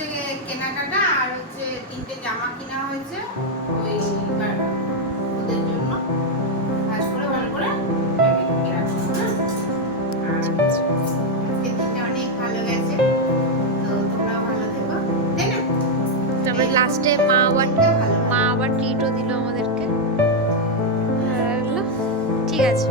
হচ্ছে কেনাকাটা আর হচ্ছে তিনটে জামা কিনা হয়েছে ওই ওদের জন্য। ভাজ করে ভালো করে হ্যাঁ? লাস্টে মা আবার ভালো। মা আবার ট্রিটও দিল আমাদেরকে। এগুলো ঠিক আছে।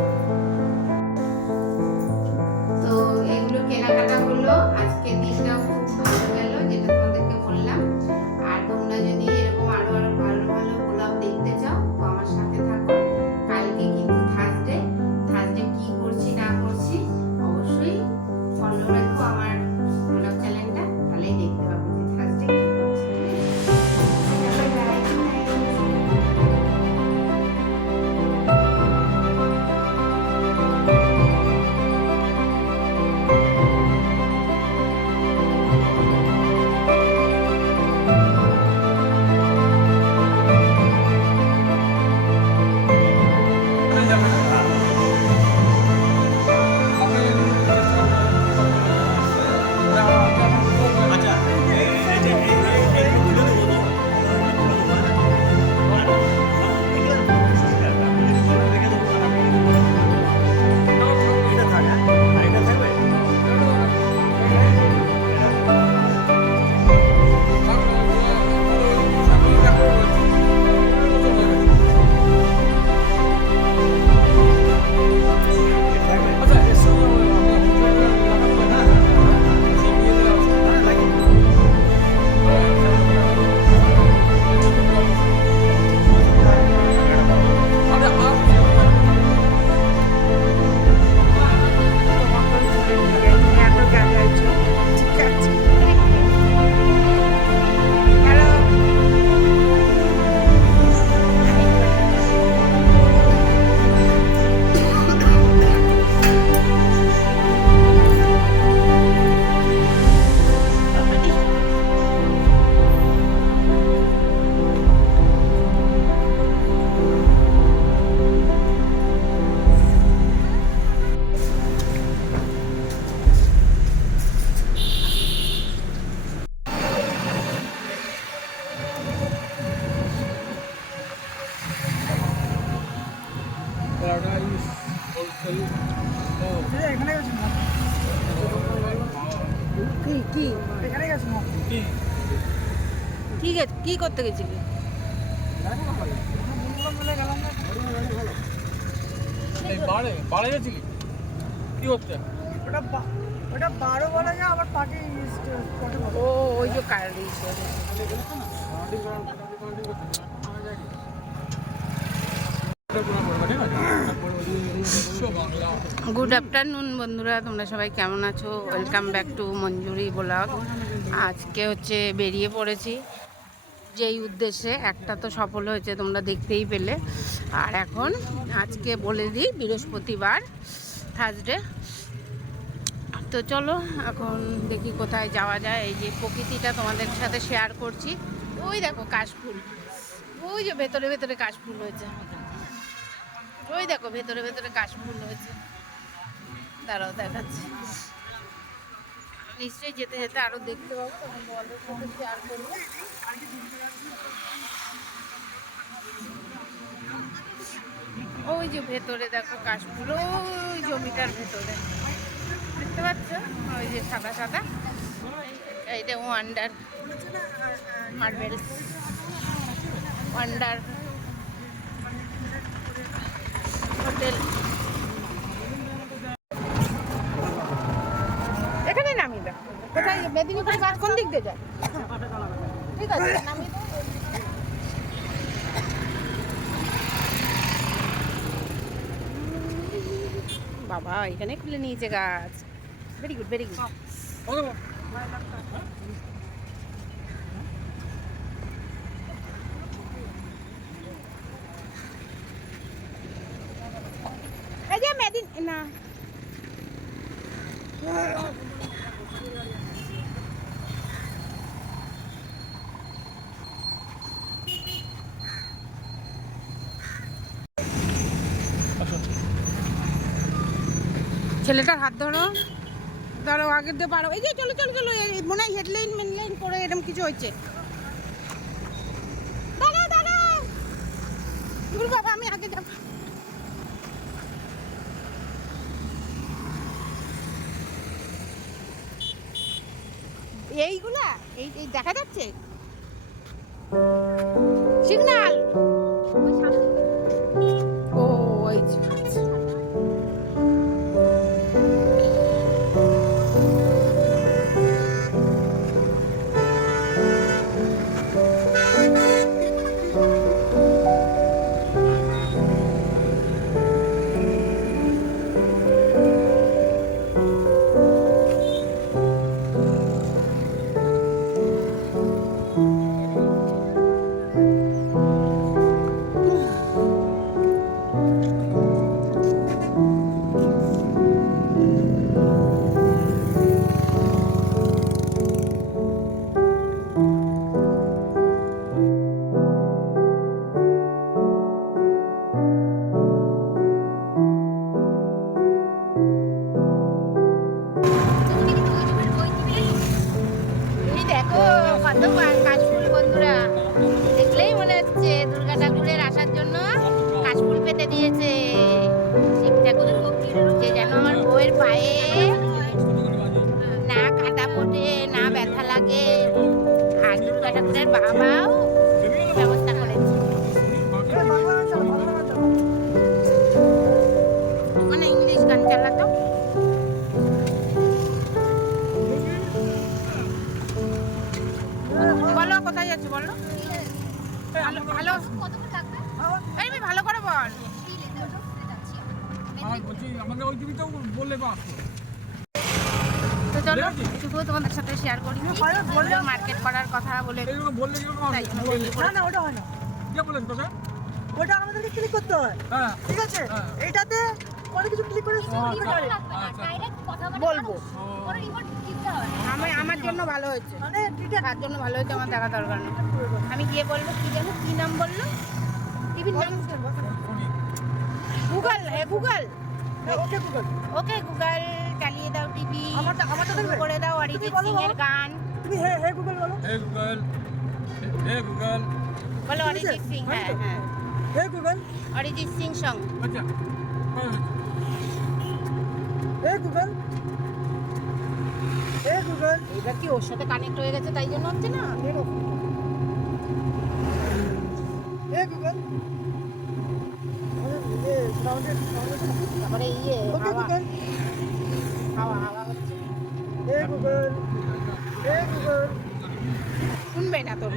আবার পার্টি ও ওই যে কার গুড আফটারনুন বন্ধুরা তোমরা সবাই কেমন আছো? Welcome back to Manjuri blog. আজকে হচ্ছে বেরিয়ে পড়েছি। যেই উদ্দেশ্যে একটা তো সফল হয়েছে তোমরা দেখতেই পেলে। আর এখন আজকে বলে দিই বৃহস্পতিবার থার্সডে তো চলো এখন দেখি কোথায় যাওয়া যায়। এই যে প্রকৃতিটা তোমাদের সাথে শেয়ার করছি। ওই দেখো কাশফুল। ওই যে ভেতরে ভেতরে কাশফুল হয়েছে। ওই দেখো ভেতরে ভেতরে কাশফুল হয়েছে। দাঁড়াও, দেখাচ্ছি। নিশ্চয়ই যেতে যেতে আরও দেখতে পাবো, তখন তোমাদের সাথে শেয়ার করব। ওই যে ভেতরে দেখো কাশফুল ওই জমিটার ভেতরে। দেখতে পাচ্ছ? ওই যে সাদা সাদা। এইটা ওয়ান্ডার মার্বেল ওয়ান্ডার হোটেল এখানে নামিয়ে দাও কোথায় মেদিনীপুর বাস কোন দিক দিয়ে যায়? ঠিক আছে বাবা, এখানে খুলে নিয়েছে গাছ। ভেরি গুড ভেরি গুড এই না। ছেলেটার হাত ধরো। ধরো, আগের দিয়ে পারো। এই যে, চলো চলো চলো। মনে হয় হেডলাইন মেনলাইন করে এরকম কিছু গুরু বাবা, আমি এইগুলা? এই এই, দেখা যাচ্ছে? বাবাও। মানে ইংলিশ গান চালাতো। বলো, কোথায় যাচ্ছ বলো? ভালো ভালো ভালো করে বল। বলছি, আমাকে ওই তো বললে বা তো চলো ঠিক তোমাদের সাথে শেয়ার করি। মার্কেট করার কথা বলে কোনো ওটা হয় আমাদেরকে ক্লিক করতে হয়। হ্যাঁ। ঠিক আছে? হ্যাঁ। এইটাতে অনেক কিছু ক্লিক করে আচ্ছা। বলব। ও, আমি আমার জন্য ভালো হয়েছে। মানে তার জন্য ভালো হয়েছে আমার দেখা দরকার নেই। আমি গিয়ে বলব কি জানো? কি নাম বলল? টিভির নাম? গুগল। হ্যাঁ Google. Okay Google. Okay Google. চালিয়ে দাও টিভি আমারটা আমারটা দেখবে? করে দাও অরিজিৎ সিং এর গান। তুমি হে হে গুগল বলো। হে গুগল হে গুগল বলো অরিজিৎ সিং হ্যাঁ হ্যাঁ। Hey Google Arijit Singh song. আচ্ছা হে গুগল হে গুগল এবার কি ওর সাথে কানেক্ট হয়ে গেছে তাই জন্য হচ্ছে না? হে গুগল তারপরে ইয়ে ওকে হাওয়া গুগল হাওয়া হাওয়া হচ্ছে হে গুগল হে গুগল শুনবে না তোর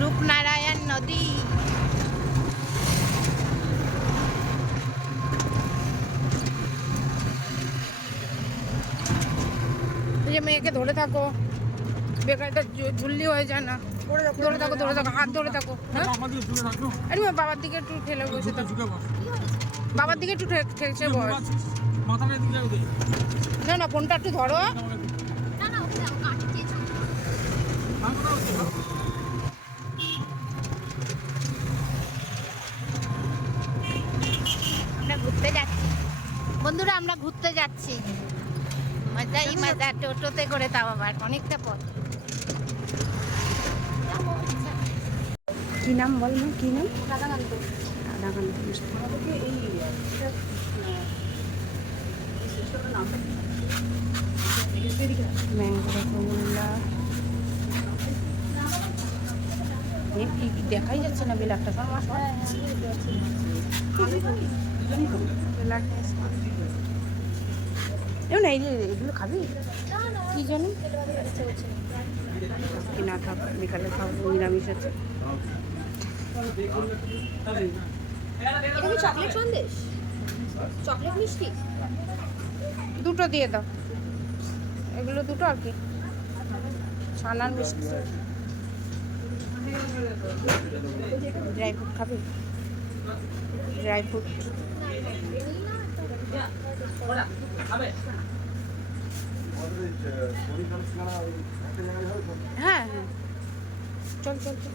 রূপনারায়ণ নদী এই ধরে থাকো। বেকারটা ঝুললি হয়ে যায় না। ধরে থাকো ধরে থাকো হাত ধরে থাকো হ্যাঁ? আরে বাবার দিকে একটু ঠেলে বসে বাবার দিকে একটু ঠে- ঠেকছে বস। মাথাটা দিকে যাবে না না ফোনটা একটু ধরো। আমরা ঘুরতে যাচ্ছি বন্ধুরা আমরা ঘুরতে যাচ্ছি মজাই মজা টোটোতে করে তাও আবার অনেকটা পথ। কি নাম বল না? কি নাম? রাধাকান্ত। রাধাকান্ত দেখাই যাচ্ছে না বিলাকটা সব মাস এই যে এগুলো খাবি? কি জানি কি না থাক বিকালে খাব নিরামিষ আছে। চকলেট সন্দেশ? চকলেট মিষ্টি? দুটো দিয়ে দাও। এগুলো দুটো আর কি? ছানার মিষ্টি। ড্রাই ফ্রুট খাবে? ড্রাই ফ্রুট হ্যাঁ হ্যাঁ। চল চল চল।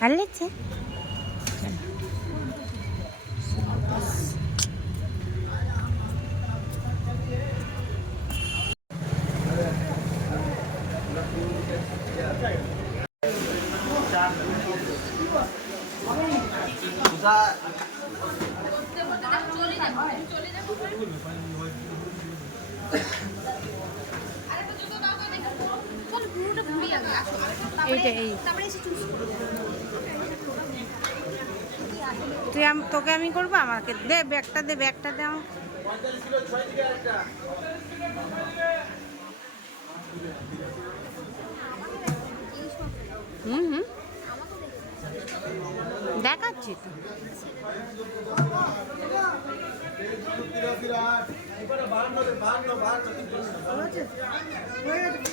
ভালো লেছে চলো পুরোটা ঘুরি আগে আসো এইটা এই তারপরে এসে চুজ করো তুই আম- তোকে আমি করব, আমাকে দে, ব্যাগটা দে ব্যাগটা দে হুম হুম। দেখাচ্ছি তো। ভালো আছে হয়ে গেছে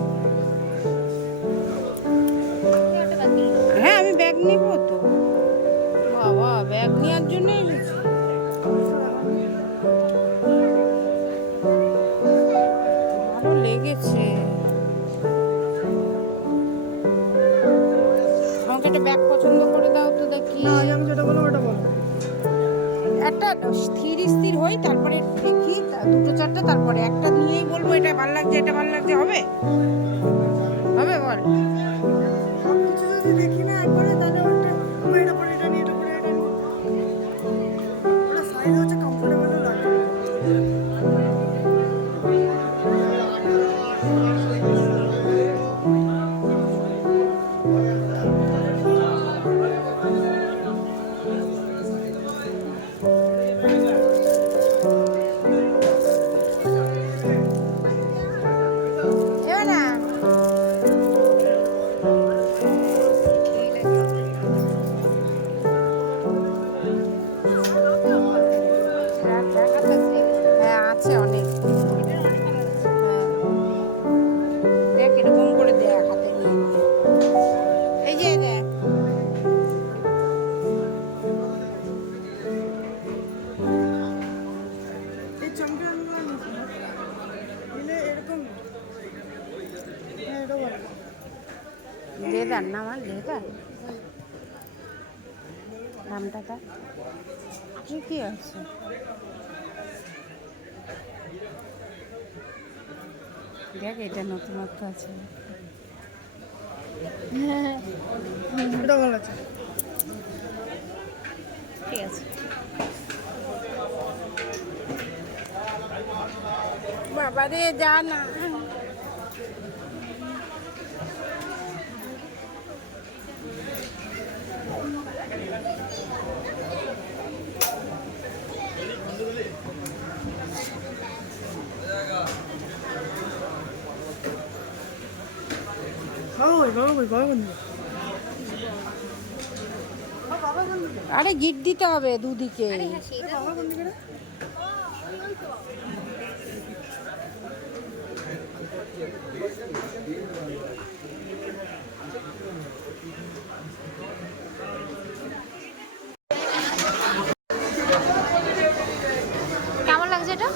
দামটা তার কি কি আছে? দেখ এটা নতুনত্ব আছে। ঠিক আছে। বাবা রে যা না বাবা কই বাবা কই বাবা বন্ধু আরে গিট দিতে হবে দুদিকে। করে কেমন লাগছে এটা?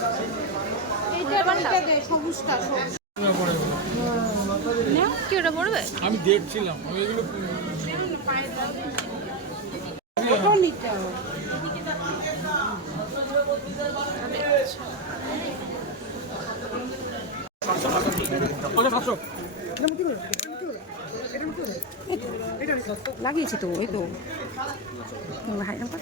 এইটা এইটা দে, সবুজটা সবুজ। নাও। কি ওটা পড়বে আমি দেখছিলাম আমি এগুলো লাগিয়েছি তো ওই তো হাই নাম্বার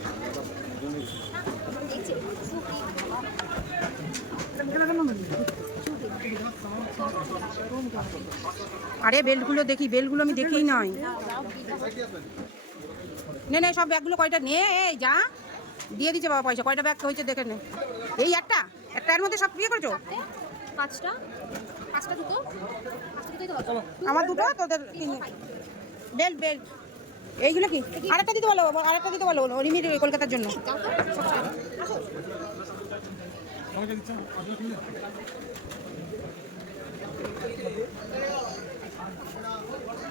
আরে বেল্টগুলো দেখি বেল্টগুলো আমি দেখেই নাই। নে নে সব ব্যাগগুলো কয়টা? নে এই যা। দিয়ে দিচ্ছে বাবা পয়সা কয়টা ব্যাগ হয়েছে দেখে নে। এই একটা? একটা এর মধ্যে সব বিয়ে করছ? পাঁচটা। পাঁচটা দুটো। আমার দুটো তোদের বেল্ট বেল্ট এইগুলো কি? আরেকটা দিতে বলো আরেকটা দিতে বলো রিমির কলকাতার জন্য।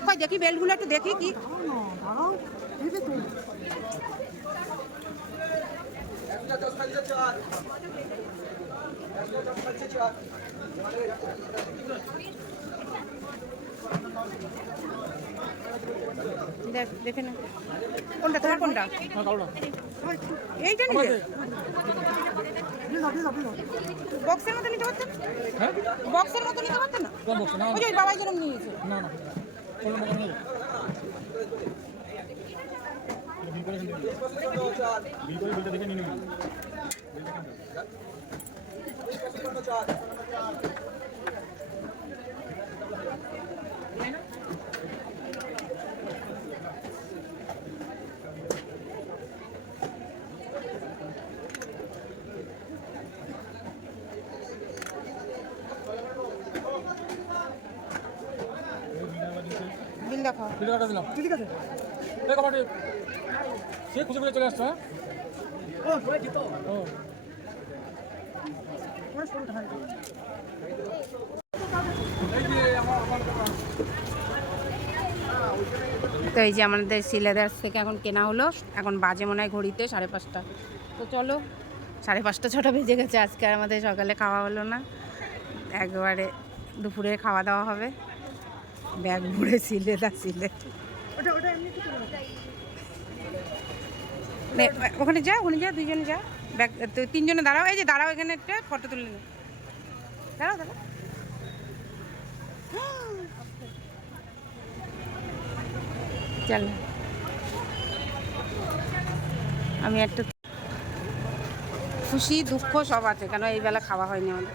কই দেখি বেলগুলো একটু দেখি কি। দেখ দেখে না। কোনটা তোমার কোনটা? হ্যাঁ এইটা প্লিজ বক্সের মতো নিতে পারতেন? হ্যাঁ বক্সের মতো নিতে পারতেন না? কোন বক্স না। ওই বাবাই যেরকম নিয়েছে না না। কোন মতো নেই বিল করে বিল করে বিলটা দেখে নিন বিল দেখাও বিল কাটা দিলাম। ঠিক আছে। এই কমাটি সে খুশি করে চলে আসছো হ্যাঁ? ও তো ও ওরা ষোলো টাকা এই যে আমার আমার তো এই যে আমাদের সিলেদার্স থেকে এখন কেনা হলো এখন বাজে মনে হয় ঘড়িতে সাড়ে পাঁচটা। তো চলো সাড়ে পাঁচটা ছটা বেজে গেছে আজকে আর আমাদের সকালে খাওয়া হলো না। একবারে দুপুরে খাওয়া দাওয়া হবে। ব্যাগ ভরে ওটা না নে, ওখানে যা ওখানে যা দুইজনে যা। ব্যাগ তো তিনজনে দাঁড়াও এই যে দাঁড়াও এখানে একটা ফটো তুলে নে। দাঁড়াও দাঁড়াও। চল। আমি একটু খুশি দুঃখ সব আছে কেন এই বেলা খাওয়া হয়নি আমাদের।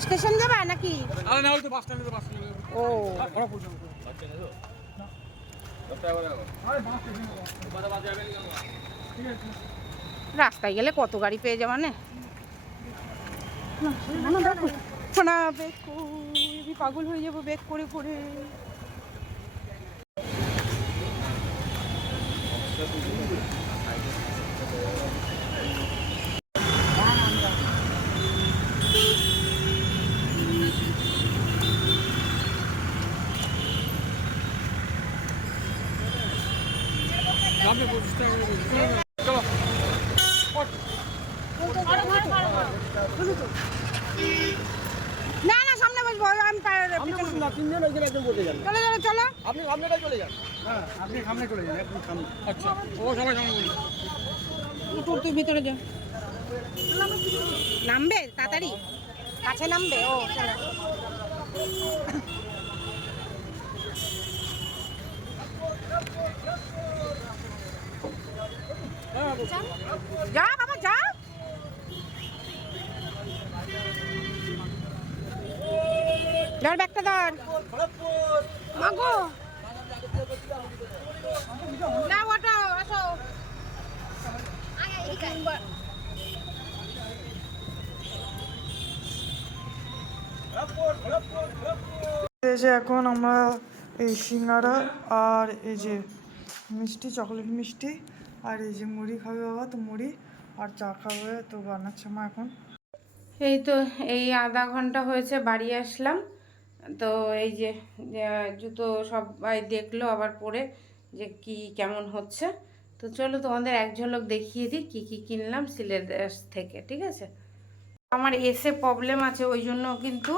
স্টেশন যাবে নাকি? আরে না ওই তো বাস স্ট্যান্ডে বাস ও। স্টেশনে ঠিক রাস্তায় গেলে কত গাড়ি পেয়ে যাবা না? না বেক পাগল হয়ে যাব বেক করে করে সামনে পঁচিশ টাকা করে দিন। চলো না না সামনে বসবো আমি পা- পিছনে- না তিনজন ওইখানে একজন বসে যান চলো চলো চলো আপনি সামনেটাই চলে যান হ্যাঁ আপনি সামনে চলে যান একদম সামনে। আচ্ছা। ও সবাই সামনে তুই তুই ভিতরে যা। নামবে? তাড়াতাড়ি। কাছে নামবে? ও যা বাবা যা। ধর ব্যাগটা ধর। মাগো না ওটো আসো। এসে এখন আমরা এই সিঙ্গারা আর এই যে মিষ্টি চকলেট মিষ্টি আর এই যে মুড়ি খাবে বাবা তো মুড়ি আর চা খাবে তো বানাচ্ছে মা এখন। এই তো এই আধা ঘণ্টা হয়েছে বাড়ি আসলাম। তো এই যে যে জুতো সবাই দেখল আবার পরে যে কি কেমন হচ্ছে? তো চলো তোমাদের এক ঝলক দেখিয়ে দিই কি কি কিনলাম সিলেদার্স থেকে, ঠিক আছে? আমার এসে প্রবলেম আছে, ওই জন্য কিন্তু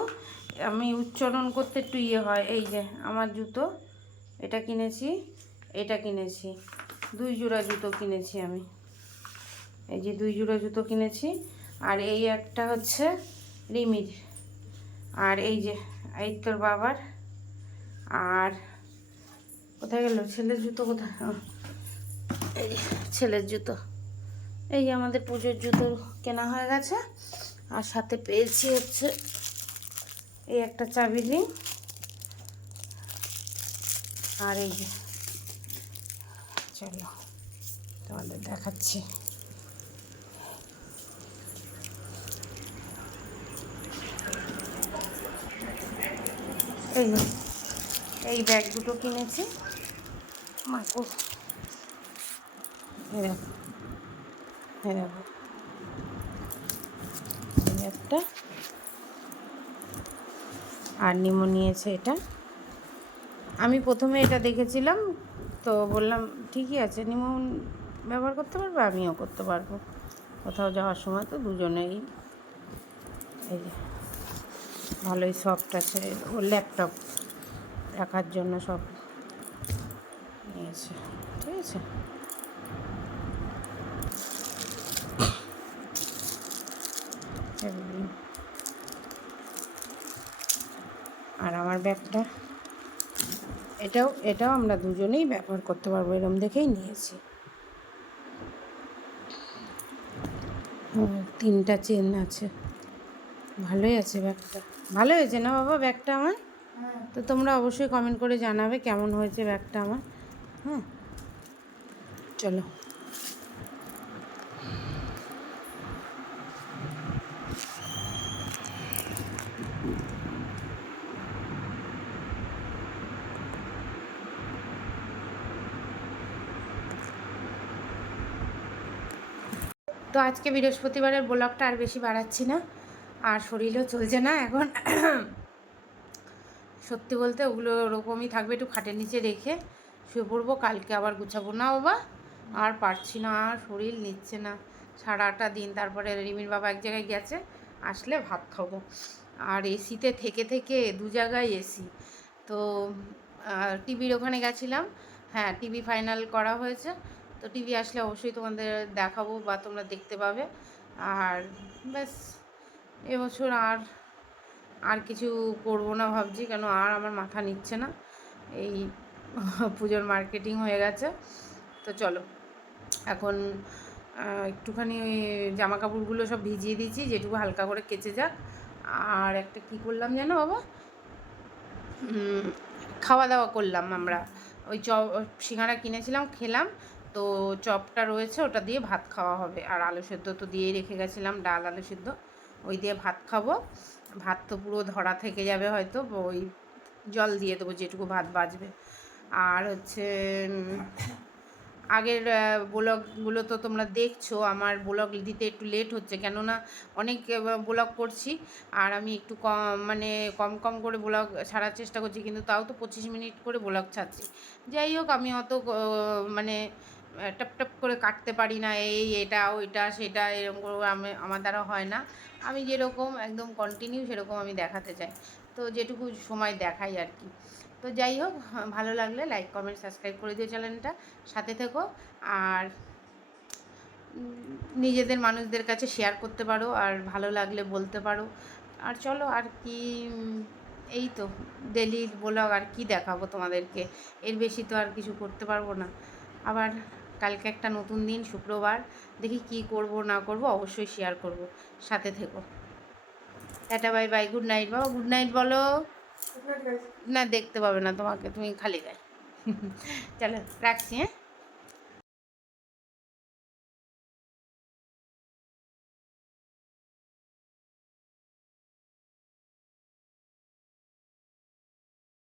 আমি উচ্চারণ করতে একটু ইয়ে হয়। এই যে, আমার জুতো, এটা কিনেছি এটা কিনেছি, দুই জোড়া জুতো কিনেছি আমি। এই যে দুই জোড়া জুতো কিনেছি, আর এই একটা হচ্ছে রিমির। আর এই যে, এই তোর বাবার, আর কোথায় গেল? ছেলের জুতো কোথায়? এই ছেলের জুতো। এই আমাদের পুজোর জুতো কেনা হয়ে গেছে। আর সাথে পেয়েছি হচ্ছে এই একটা চাবি রিং। আর এই চলো তোমাদের দেখাচ্ছি। এই এই ব্যাগ দুটো কিনেছি মাকু একটা। আর নিমো নিয়েছে এটা। আমি প্রথমে এটা দেখেছিলাম, তো বললাম, ঠিকই আছে, নিমো ব্যবহার করতে পারবে? আমিও করতে পারব। কোথাও যাওয়ার সময় তো দুজনেই এই ভালোই সফট আছে। ও ল্যাপটপ রাখার জন্য সব নিয়েছে। ঠিক আছে? আর আমার ব্যাগটা, এটাও এটাও আমরা দুজনেই ব্যবহার করতে পারব এরকম দেখেই নিয়েছি। তিনটা চেন আছে। ভালোই আছে ব্যাগটা। ভালো হয়েছে না বাবা ব্যাগটা আমার? তো তোমরা অবশ্যই কমেন্ট করে জানাবে কেমন হয়েছে ব্যাগটা আমার। হ্যাঁ চলো। তো আজকে বৃহস্পতিবারের ব্লগটা আর বেশি বাড়াচ্ছি না, আর শরীরও চলছে না এখন। সত্যি বলতে ওগুলো ওরকমই থাকবে, একটু খাটের নিচে রেখে শুয়ে পড়ব, কালকে আবার গুছাবো। না বাবা, আর পারছি না, আর শরীর নিচ্ছে না। সারাটা দিন, তারপরে রিমির বাবা এক জায়গায় গেছে, আসলে ভাত খাব। আর এসিতে থেকে থেকে দু জায়গায় এসি। তো টিভির ওখানে গেছিলাম। হ্যাঁ টিভি ফাইনাল করা হয়েছে। তো টিভি আসলে অবশ্যই তোমাদের দেখাবো বা তোমরা দেখতে পাবে। আর ব্যাস, এবছর আর আর কিছু করব না ভাবছি, কেন আর আমার মাথা নিচ্ছে না। এই পুজোর মার্কেটিং হয়ে গেছে। তো চলো, এখন একটুখানি জামা কাপড়গুলো সব ভিজিয়ে দিয়েছি, যেটুকু হালকা করে কেচে যাক। আর একটা কী করলাম জানো বাবা? খাওয়া দাওয়া করলাম আমরা। ওই চপ সিঙ্গারা কিনেছিলাম, খেলাম। তো চপটা রয়েছে, ওটা দিয়ে ভাত খাওয়া হবে। আর আলু সেদ্ধ তো দিয়েই রেখে গেছিলাম, ডাল আলু সেদ্ধ। ওই দিয়ে ভাত খাব। ভাত তো পুরো ধরা থেকে যাবে হয়তো ওই জল দিয়ে দেবো, যেটুকু ভাত বাজবে। আর হচ্ছে আগের ব্লগগুলো তো তোমরা দেখছ, আমার ব্লগ দিতে একটু লেট হচ্ছে, কেননা অনেক ব্লগ করছি, আর আমি একটু কম মানে কম কম করে ব্লগ ছাড়ার চেষ্টা করছি, কিন্তু তাও তো পঁচিশ মিনিট করে ব্লগ ছাড়ছি। যাই হোক, আমি অত মানে টপ টপ করে কাটতে পারি না, এই, এটা, ওইটা, সেটা, এরকম করে আমি, আমার দ্বারা হয় না। আমি যেরকম একদম কন্টিনিউ সেরকম আমি দেখাতে চাই। তো যেটুকু সময় দেখাই আর কি। তো যাই হোক, ভালো লাগলে লাইক কমেন্ট সাবস্ক্রাইব করে দিও চ্যানেলটা সাথে থেকো। আর নিজেদের মানুষদের কাছে শেয়ার করতে পারো আর ভালো লাগলে বলতে পারো। আর চলো আর কি এই তো ডেলি ব্লগ আর কি দেখাবো তোমাদেরকে। এর বেশি তো আর কিছু করতে পারব না। আবার কালকে একটা নতুন দিন শুক্রবার। দেখি কি করব না করব অবশ্যই শেয়ার করব। সাথে থেকো। Tata bye bye good night বাবা। গুড নাইট বলো। না দেখতে পাবে না তোমাকে তুমি খালি গায়ে। চলো রাখছি হ্যাঁ?